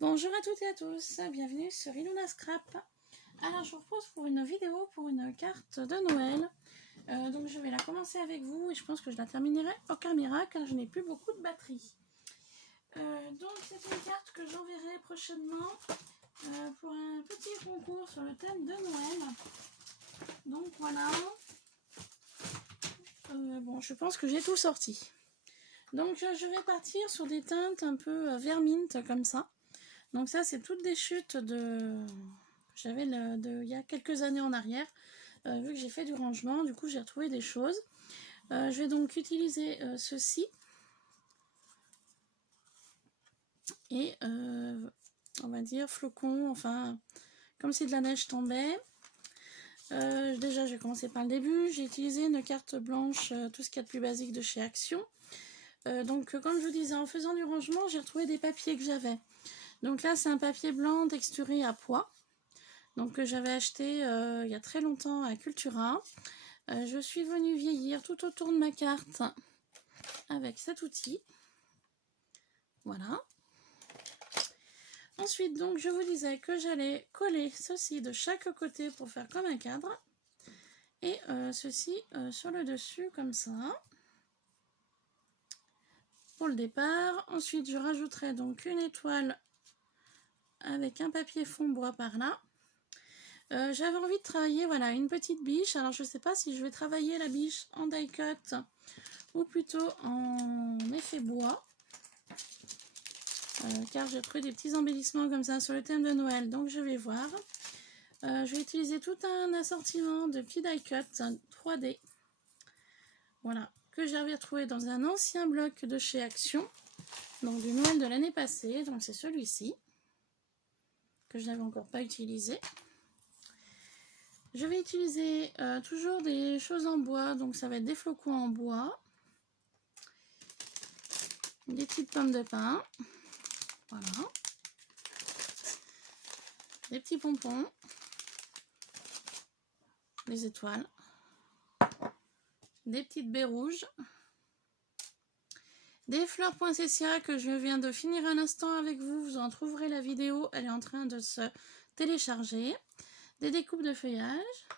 Bonjour à toutes et à tous, bienvenue sur Iluna Scrap. Alors je vous propose pour une vidéo pour une carte de Noël. Donc je vais la commencer avec vous et je pense que je la terminerai au caméra car je n'ai plus beaucoup de batterie. Donc c'est une carte que j'enverrai prochainement pour un petit concours sur le thème de Noël. Donc voilà. Bon, je pense que j'ai tout sorti. Donc je vais partir sur des teintes un peu vert mint comme ça. Donc ça c'est toutes des chutes que j'avais il y a quelques années en arrière. Vu que j'ai fait du rangement, du coup j'ai retrouvé des choses. Je vais donc utiliser ceci. Et on va dire flocons, enfin comme si de la neige tombait. Déjà je vais commencer par le début. J'ai utilisé une carte blanche, tout ce qu'il y a de plus basique de chez Action. Donc comme je vous disais, en faisant du rangement, j'ai retrouvé des papiers que j'avais. Donc là c'est un papier blanc texturé à pois. Donc que j'avais acheté il y a très longtemps à Cultura. Je suis venue vieillir tout autour de ma carte avec cet outil. Voilà. Ensuite, donc, je vous disais que j'allais coller ceci de chaque côté pour faire comme un cadre. Et ceci sur le dessus, comme ça. Pour le départ. Ensuite, je rajouterai donc une étoile avec un papier fond bois par là. J'avais envie de travailler, voilà, une petite biche. Alors, je ne sais pas si je vais travailler la biche en die cut ou plutôt en effet bois. Car j'ai trouvé des petits embellissements comme ça sur le thème de Noël, donc je vais voir. Je vais utiliser tout un assortiment de petits die cut 3D, voilà, que j'avais retrouvé dans un ancien bloc de chez Action, donc du Noël de l'année passée. Donc c'est celui-ci que je n'avais encore pas utilisé. Je vais utiliser toujours des choses en bois, donc ça va être des flocons en bois, des petites pommes de pin. Voilà. Des petits pompons. Des étoiles. Des petites baies rouges. Des fleurs poinsettias que je viens de finir un instant avec vous. Vous en trouverez la vidéo. Elle est en train de se télécharger. Des découpes de feuillage.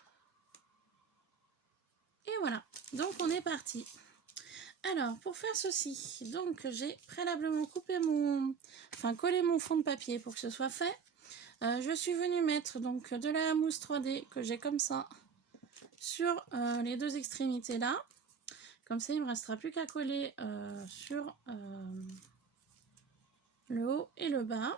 Et voilà. Donc on est parti. Alors pour faire ceci, donc j'ai préalablement coupé collé mon fond de papier pour que ce soit fait. Je suis venue mettre donc de la mousse 3D que j'ai comme ça sur les deux extrémités là. Comme ça il ne me restera plus qu'à coller sur le haut et le bas.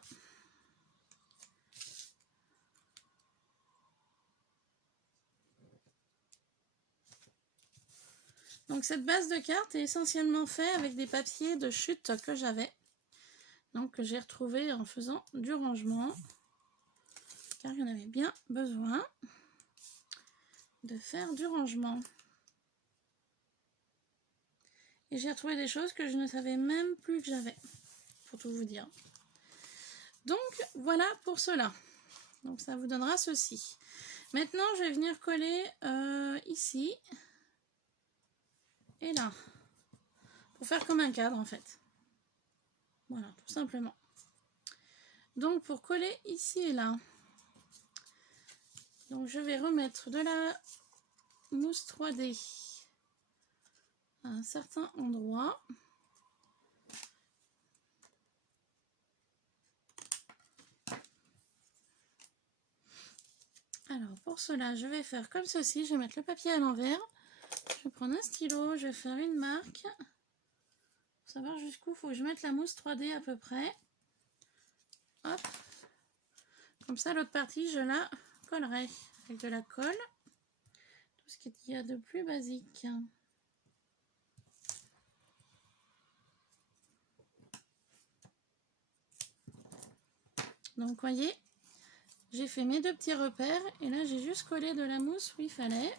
Donc cette base de carte est essentiellement faite avec des papiers de chute que j'avais. Donc que j'ai retrouvé en faisant du rangement. Car il y en avait bien besoin de faire du rangement. Et j'ai retrouvé des choses que je ne savais même plus que j'avais. Pour tout vous dire. Donc voilà pour cela. Donc ça vous donnera ceci. Maintenant je vais venir coller ici. Et là, pour faire comme un cadre en fait. Voilà, tout simplement. Donc pour coller ici et là, donc je vais remettre de la mousse 3D à un certain endroit. Alors pour cela, je vais faire comme ceci, je vais mettre le papier à l'envers. Je vais prendre un stylo, je vais faire une marque. Pour savoir jusqu'où il faut que je mette la mousse 3D à peu près. Hop. Comme ça, l'autre partie, je la collerai avec de la colle. Tout ce qu'il y a de plus basique. Donc, voyez, j'ai fait mes deux petits repères. Et là, j'ai juste collé de la mousse où il fallait.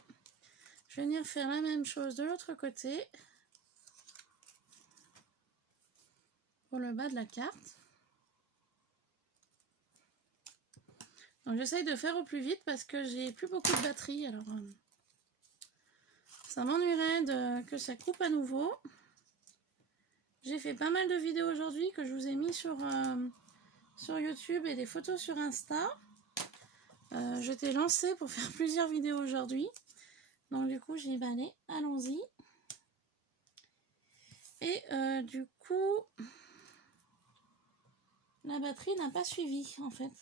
Je vais venir faire la même chose de l'autre côté. Pour le bas de la carte. Donc j'essaye de faire au plus vite parce que j'ai plus beaucoup de batterie. Alors ça m'ennuierait que ça coupe à nouveau. J'ai fait pas mal de vidéos aujourd'hui que je vous ai mis sur sur YouTube et des photos sur Insta. Je t'ai lancé pour faire plusieurs vidéos aujourd'hui. Donc du coup, j'ai dit, bah, allez, allons-y. Et du coup, la batterie n'a pas suivi, en fait,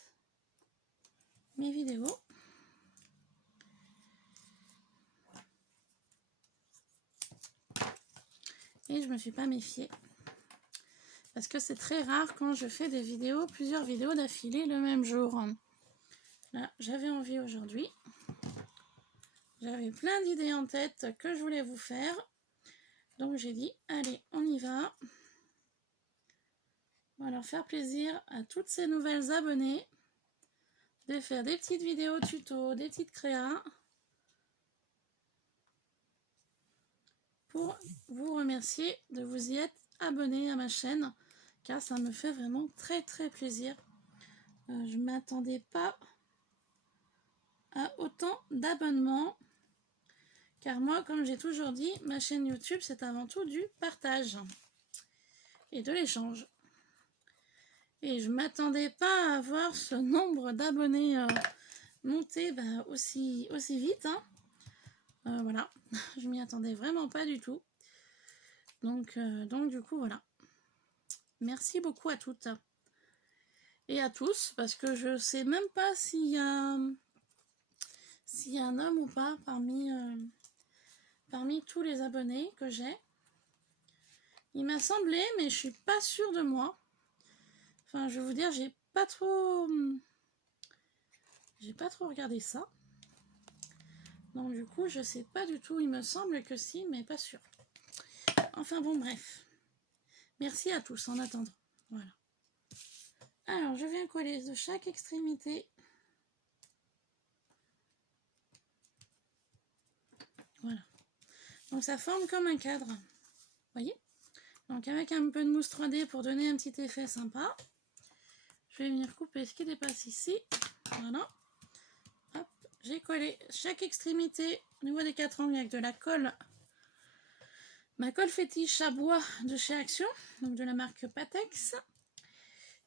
mes vidéos. Et je me suis pas méfiée. Parce que c'est très rare quand je fais des vidéos, plusieurs vidéos d'affilée le même jour. Là, j'avais envie aujourd'hui. J'avais plein d'idées en tête que je voulais vous faire. Donc j'ai dit, allez, on y va. On va leur faire plaisir à toutes ces nouvelles abonnées de faire des petites vidéos tuto, des petites créas pour vous remercier de vous y être abonné à ma chaîne car ça me fait vraiment très très plaisir. Je ne m'attendais pas à autant d'abonnements car moi, comme j'ai toujours dit, ma chaîne YouTube c'est avant tout du partage et de l'échange. Et je ne m'attendais pas à avoir ce nombre d'abonnés monter aussi vite. Hein. Voilà, je m'y attendais vraiment pas du tout. Donc du coup, voilà. Merci beaucoup à toutes et à tous, parce que je sais même pas s'il y a un homme ou pas parmi tous les abonnés que j'ai. Il m'a semblé, mais je suis pas sûre de moi. Enfin, je vais vous dire, j'ai pas trop regardé ça. Donc du coup, je sais pas du tout. Il me semble que si, mais pas sûr. Enfin bon, bref. Merci à tous en attendant. Voilà. Alors, je viens coller de chaque extrémité. Voilà. Donc ça forme comme un cadre. Vous voyez? Donc avec un peu de mousse 3D pour donner un petit effet sympa. Je vais venir couper ce qui dépasse ici. Voilà. Hop. J'ai collé chaque extrémité au niveau des 4 angles avec de la colle. Ma colle fétiche à bois de chez Action. Donc de la marque Patex.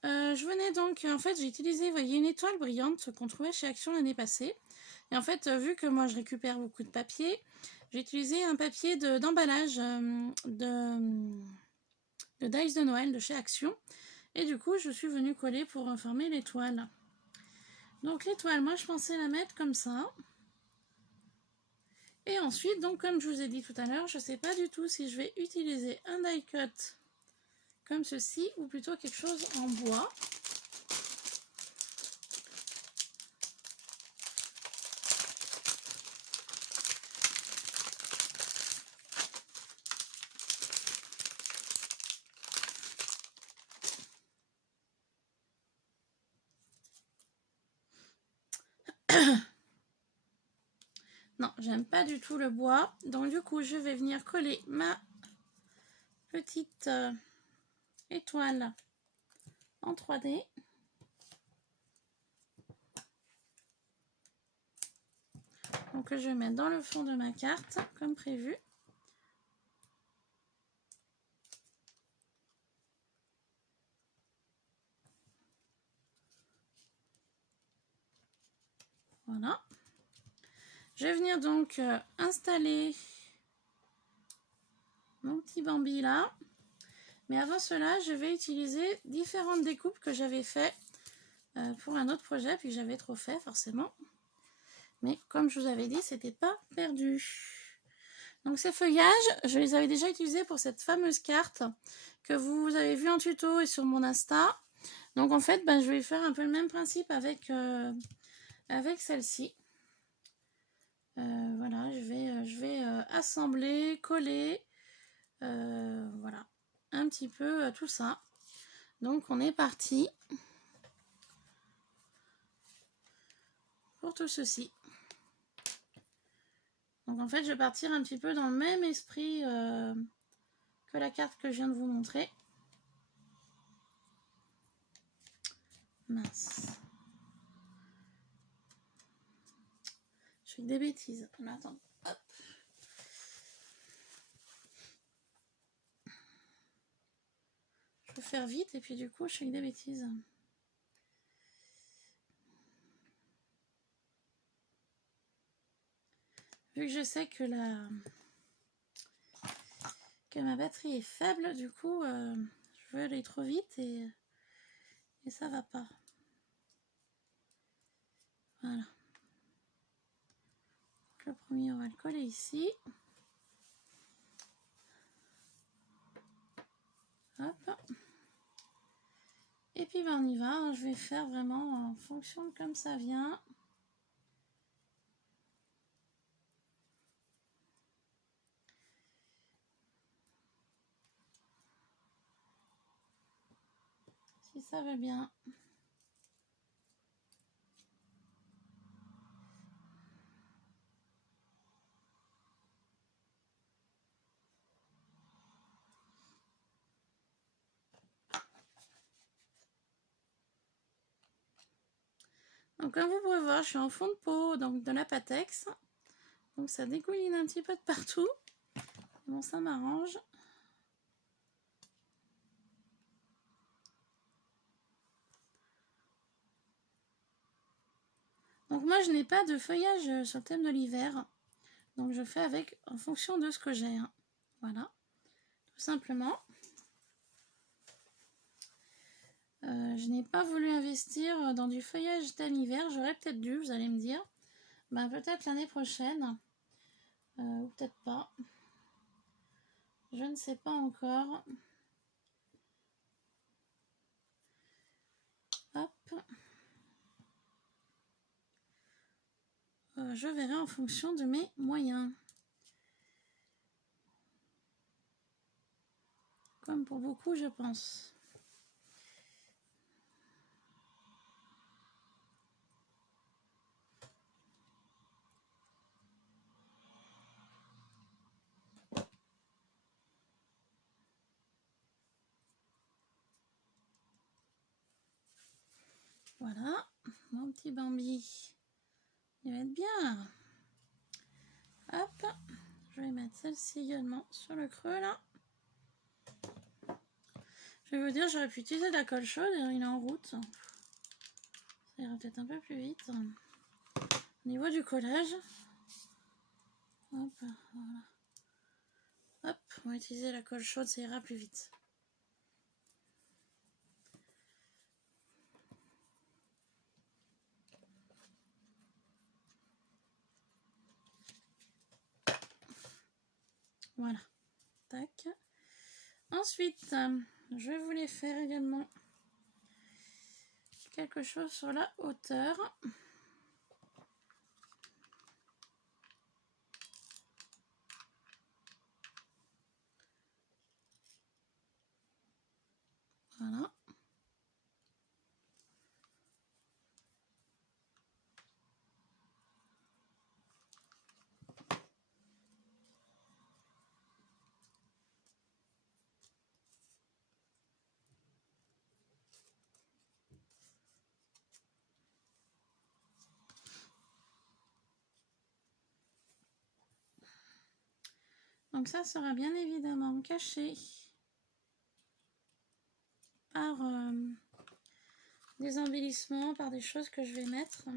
Je venais donc, en fait j'ai utilisé, vous voyez, une étoile brillante qu'on trouvait chez Action l'année passée. Et en fait, vu que moi je récupère beaucoup de papier, j'ai utilisé un papier d'emballage de Dice de Noël de chez Action. Et du coup, je suis venue coller pour former l'étoile. Donc l'étoile, moi je pensais la mettre comme ça. Et ensuite, donc comme je vous ai dit tout à l'heure, je ne sais pas du tout si je vais utiliser un die cut comme ceci ou plutôt quelque chose en bois. Non, j'aime pas du tout le bois. Donc du coup, je vais venir coller ma petite étoile en 3D. Donc je vais mettre dans le fond de ma carte, comme prévu. Voilà. Je vais venir donc installer mon petit Bambi là. Mais avant cela, je vais utiliser différentes découpes que j'avais fait pour un autre projet, puis que j'avais trop fait forcément. Mais comme je vous avais dit, c'était pas perdu. Donc ces feuillages, je les avais déjà utilisés pour cette fameuse carte que vous avez vue en tuto et sur mon Insta. Donc en fait, je vais faire un peu le même principe avec celle-ci. Voilà, je vais assembler, coller, voilà, un petit peu tout ça. Donc on est parti pour tout ceci. Donc en fait, je vais partir un petit peu dans le même esprit que la carte que je viens de vous montrer. Mince. Je fais des bêtises. Attends. Hop. Je vais faire vite et puis du coup, je fais des bêtises. vu que je sais que ma batterie est faible, du coup, je veux aller trop vite et ça va pas. Voilà. Le premier, on va le coller ici. Hop. Et puis ben, on y va. Je vais faire vraiment en fonction de comme ça vient. Si ça va bien. Donc comme vous pouvez voir, je suis en fond de peau, donc de la Patex. Donc ça dégouline un petit peu de partout. Bon, ça m'arrange. Donc moi je n'ai pas de feuillage sur le thème de l'hiver. Donc je fais avec en fonction de ce que j'ai. Hein. Voilà. Tout simplement. Je n'ai pas voulu investir dans du feuillage thème hiver. J'aurais peut-être dû, vous allez me dire. Ben, peut-être l'année prochaine. Ou peut-être pas. Je ne sais pas encore. Hop. Je verrai en fonction de mes moyens. Comme pour beaucoup, je pense. Voilà, mon petit Bambi. Il va être bien. Hop, je vais mettre celle-ci également sur le creux là. Je vais vous dire, j'aurais pu utiliser de la colle chaude, il est en route. Ça ira peut-être un peu plus vite. Au niveau du collage. Hop, voilà. Hop, on va utiliser la colle chaude, ça ira plus vite. Voilà. Tac. Ensuite, je vais vous les faire également quelque chose sur la hauteur. Voilà. Donc ça sera bien évidemment caché par des embellissements, par des choses que je vais mettre.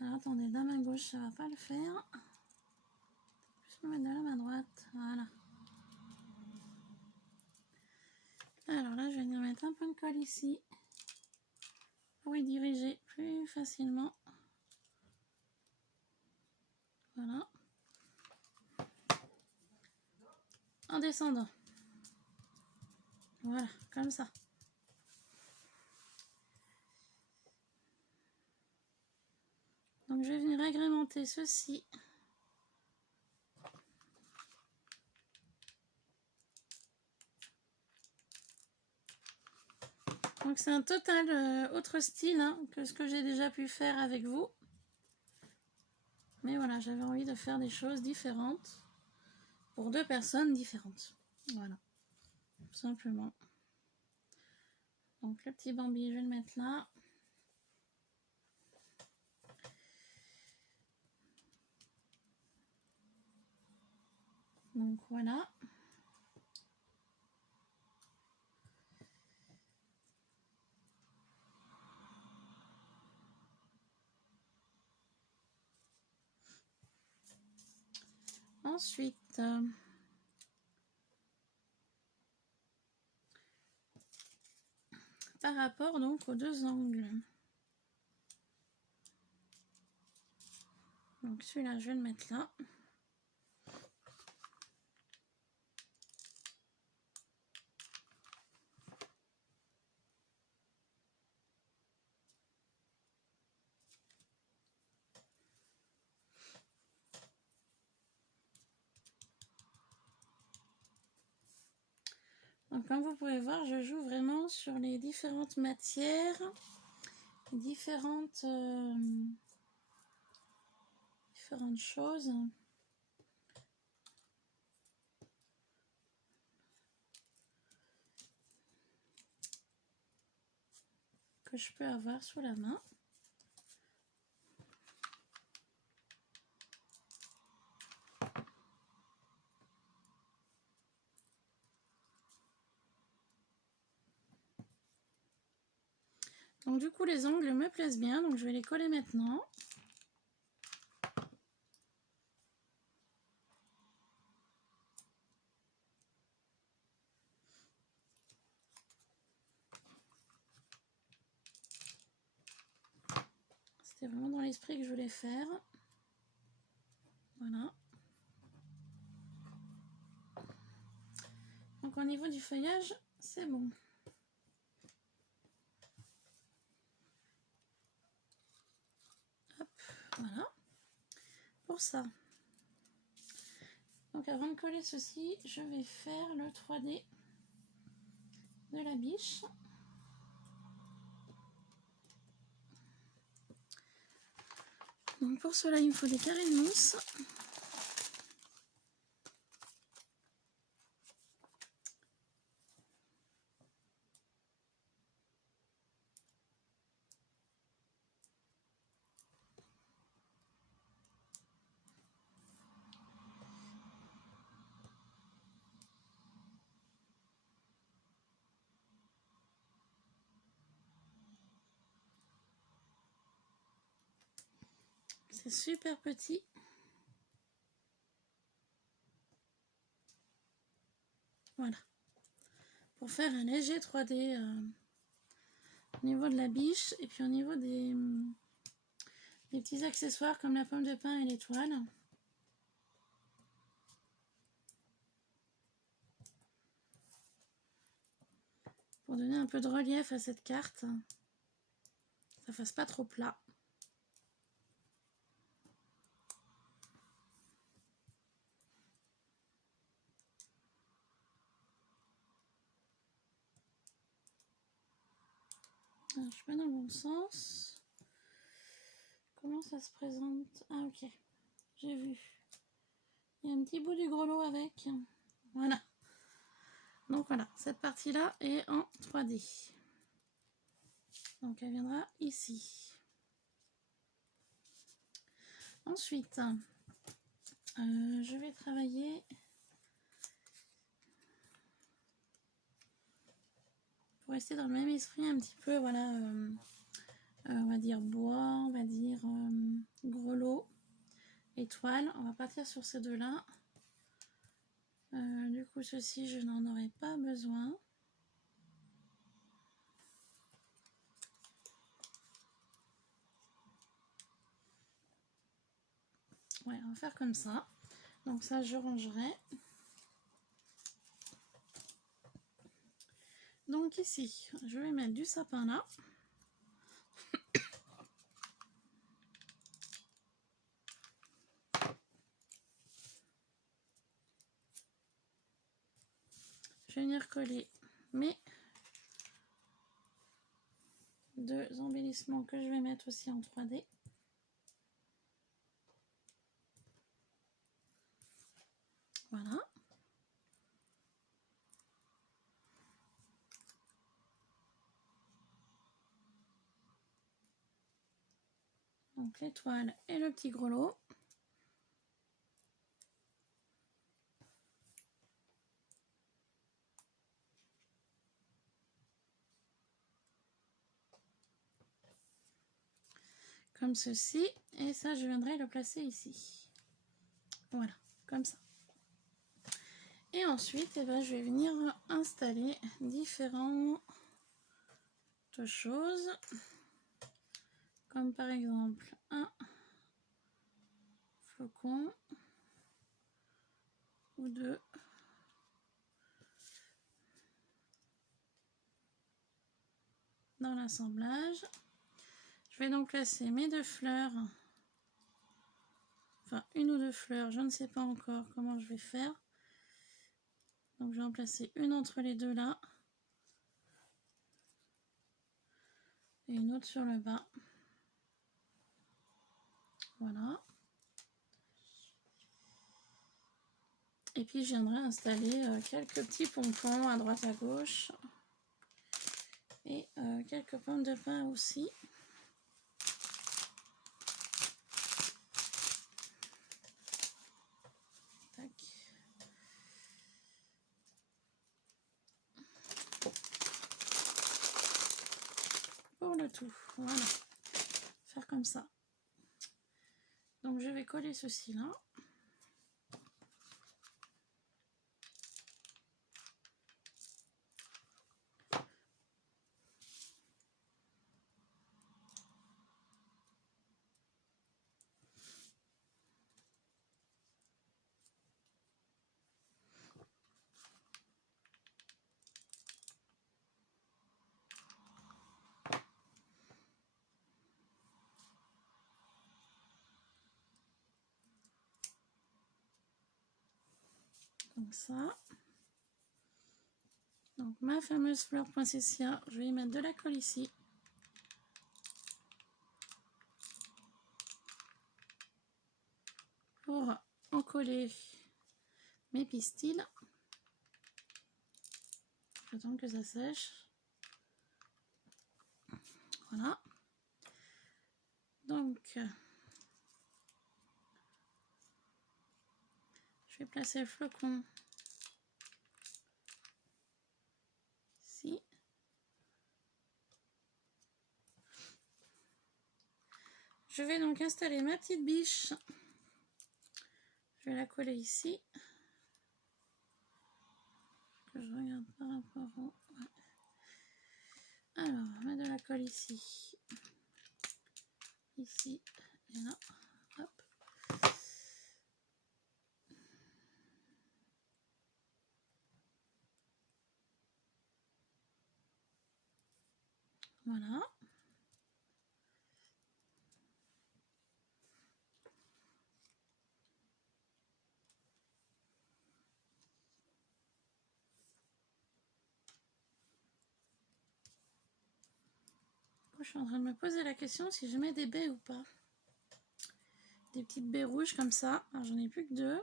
Alors attendez, de la main gauche ça va pas le faire. Je vais mettre de la main droite, voilà. Alors là je vais venir mettre un peu de colle ici pour y diriger plus facilement. Voilà. En descendant. Voilà, comme ça. Donc je vais venir agrémenter ceci. Donc c'est un total autre style hein, que ce que j'ai déjà pu faire avec vous. Mais voilà, j'avais envie de faire des choses différentes pour deux personnes différentes. Voilà, tout simplement. Donc le petit Bambi, je vais le mettre là. Donc voilà. Ensuite, par rapport donc aux deux angles. Donc celui-là, je vais le mettre là. Donc comme vous pouvez voir, je joue vraiment sur les différentes matières, différentes choses. Que je peux avoir sous la main. Donc du coup les angles me plaisent bien, donc je vais les coller maintenant. C'était vraiment dans l'esprit que je voulais faire. Voilà. Donc au niveau du feuillage, c'est bon. Hop, voilà. Pour ça. Donc avant de coller ceci, je vais faire le 3D de la biche. Donc pour cela, il me faut des carrés de mousse. C'est super petit. Voilà. Pour faire un léger 3D au niveau de la biche et puis au niveau des petits accessoires comme la pomme de pin et l'étoile. Pour donner un peu de relief à cette carte, ça fasse pas trop plat. Alors, je suis pas dans le bon sens. Comment ça se présente? Ah ok, j'ai vu. Il y a un petit bout du grelot avec. Voilà. Donc voilà, cette partie-là est en 3D. Donc elle viendra ici. Ensuite, je vais travailler pour rester dans le même esprit un petit peu, voilà, on va dire bois, on va dire grelot, étoile. On va partir sur ces deux-là. Du coup, ceci, je n'en aurai pas besoin. Ouais, on va faire comme ça. Donc ça, je rangerai. Donc ici, je vais mettre du sapin là. Je vais venir coller mes deux embellissements que je vais mettre aussi en 3D. Voilà. Donc l'étoile et le petit grelot. Comme ceci. Et ça, je viendrai le placer ici. Voilà. comme ça. Et ensuite, eh ben, je vais venir installer différentes choses, comme par exemple un flocon ou deux. Dans l'assemblage, je vais donc placer mes 2 fleurs, enfin 1 ou 2 fleurs, je ne sais pas encore comment je vais faire. Donc je vais en placer une entre les deux là et une autre sur le bas. Voilà. Et puis je viendrai installer quelques petits pompons à droite à gauche et quelques pommes de pin aussi. Tac. Pour le tout, voilà. Faire comme ça. Donc je vais coller ceci là. Comme ça. Donc ma fameuse fleur poinsettia, je vais y mettre de la colle ici. Pour en coller mes pistils. J'attends que ça sèche. Voilà. Donc, je vais placer le flocon ici. Je vais donc installer ma petite biche. Je vais la coller ici. Que je regarde par rapport au... Ouais. Alors, mettre de la colle ici. Ici et là. Hop. Voilà. Je suis en train de me poser la question si je mets des baies ou pas. Des petites baies rouges comme ça. Alors j'en ai plus que 2.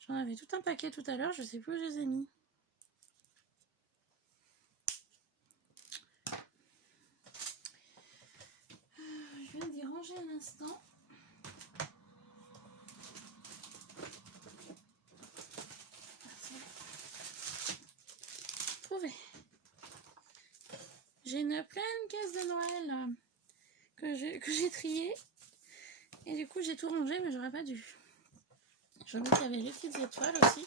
J'en avais tout un paquet tout à l'heure, je sais plus où je les ai mis. Je viens d'y ranger un instant. Trouvé. J'ai une pleine caisse de Noël que j'ai triée. Et du coup j'ai tout rangé mais j'aurais pas dû. Je vois qu'il y avait les petites étoiles aussi.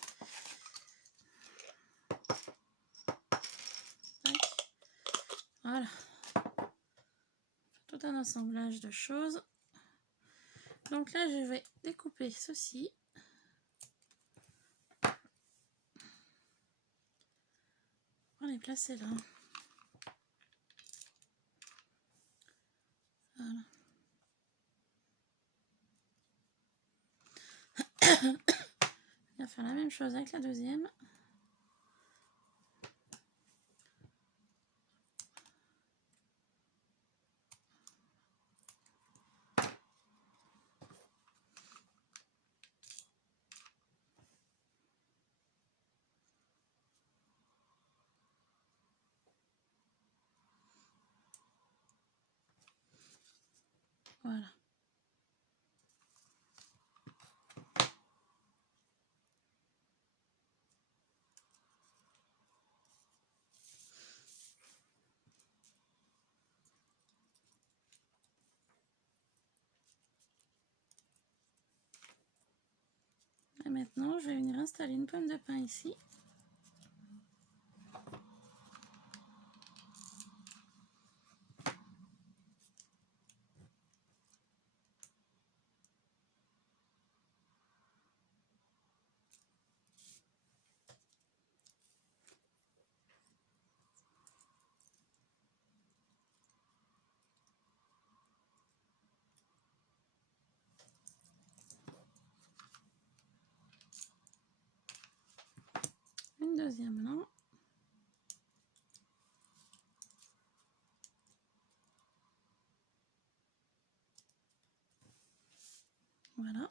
Voilà. Tout un assemblage de choses. Donc là je vais découper ceci. On les placer là. Voilà. On va faire la même chose avec la deuxième. Voilà. maintenant, je vais venir installer une pomme de pin ici. Une deuxième là. Voilà.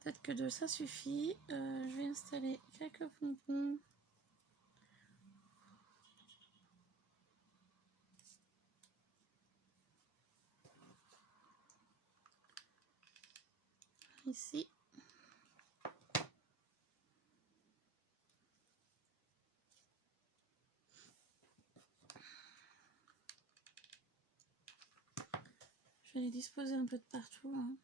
Peut-être que 2 ça suffit. Je vais installer quelques pompons. Ici. Je vais les disposer un peu de partout. Hein.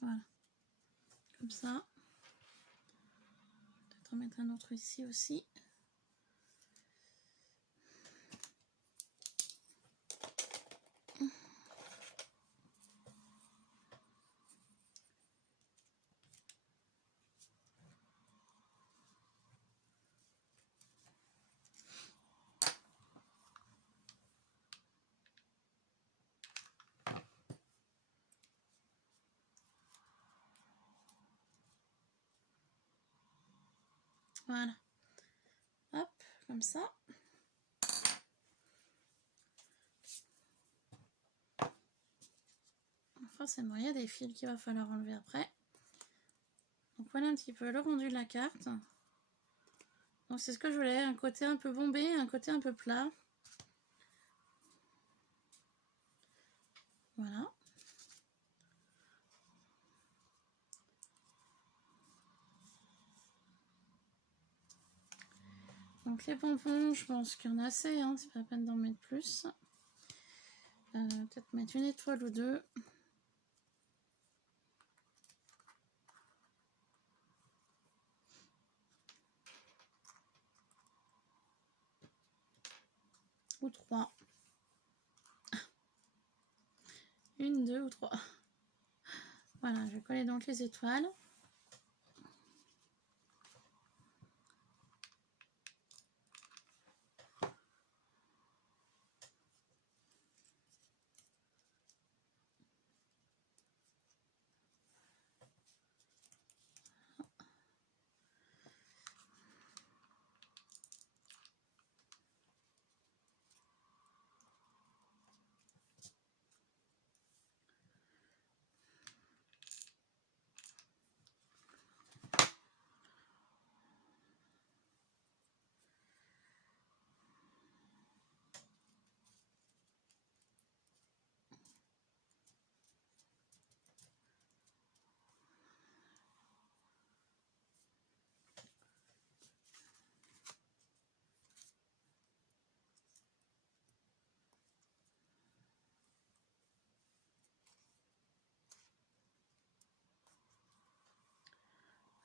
Voilà. Comme ça. Peut-être en mettre un autre ici aussi. Voilà. Hop, comme ça. Forcément, il y a des fils qu'il va falloir enlever après. Donc voilà un petit peu le rendu de la carte. Donc c'est ce que je voulais, un côté un peu bombé, un côté un peu plat. Voilà. Donc les pompons, je pense qu'il y en a assez, hein, c'est pas la peine d'en mettre plus. Peut-être mettre une étoile ou deux. Ou 3. Une, 2 ou 3. Voilà, je vais coller donc les étoiles.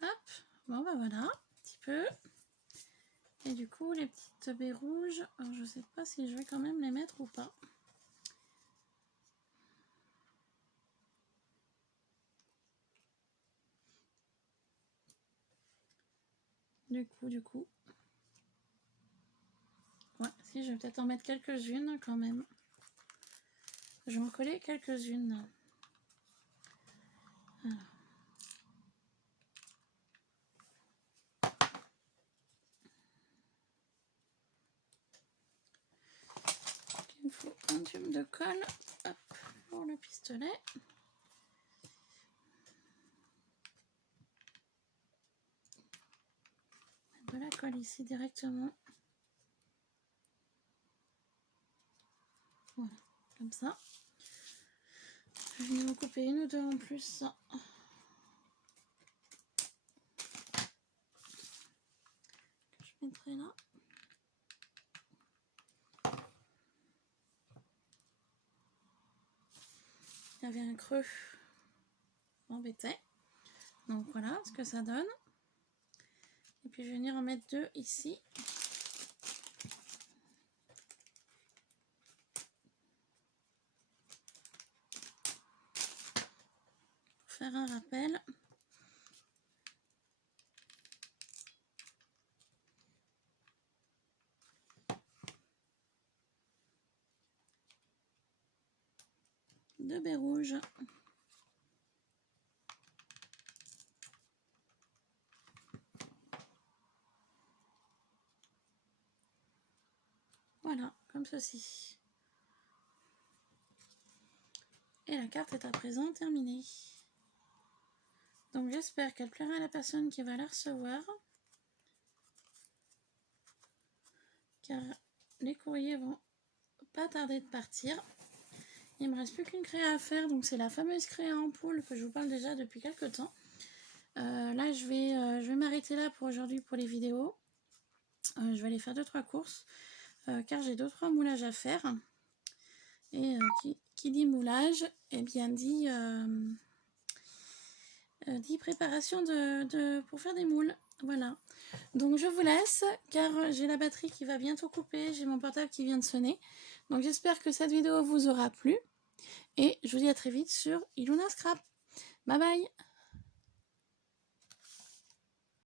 Hop, bon bah voilà, un petit peu. Et du coup, les petites baies rouges, alors je sais pas si je vais quand même les mettre ou pas. Du coup. Ouais, si, je vais peut-être en mettre quelques-unes quand même. Je vais en coller quelques-unes. Alors. Il me faut un tube de colle, hop, pour le pistolet. De la colle ici directement. Voilà. comme ça. Je vais venir en couper une ou deux en plus. Que je mettrai là. Il y avait un creux embêté. Donc voilà ce que ça donne. Et puis je vais venir en mettre deux ici. Pour faire un rappel. Deux baies rouges. Voilà, comme ceci. Et la carte est à présent terminée. Donc j'espère qu'elle plaira à la personne qui va la recevoir. Car les courriers vont pas tarder de partir. Il ne me reste plus qu'une créa à faire. Donc c'est la fameuse créa ampoule que je vous parle déjà depuis quelques temps. Là je vais m'arrêter là pour aujourd'hui pour les vidéos. Je vais aller faire 2-3 courses. Car j'ai 2-3 moulages à faire. Et qui dit moulage, eh bien dit préparation pour faire des moules. Voilà. Donc je vous laisse car j'ai la batterie qui va bientôt couper. J'ai mon portable qui vient de sonner. Donc j'espère que cette vidéo vous aura plu. Et je vous dis à très vite sur Iluna Scrap. Bye bye.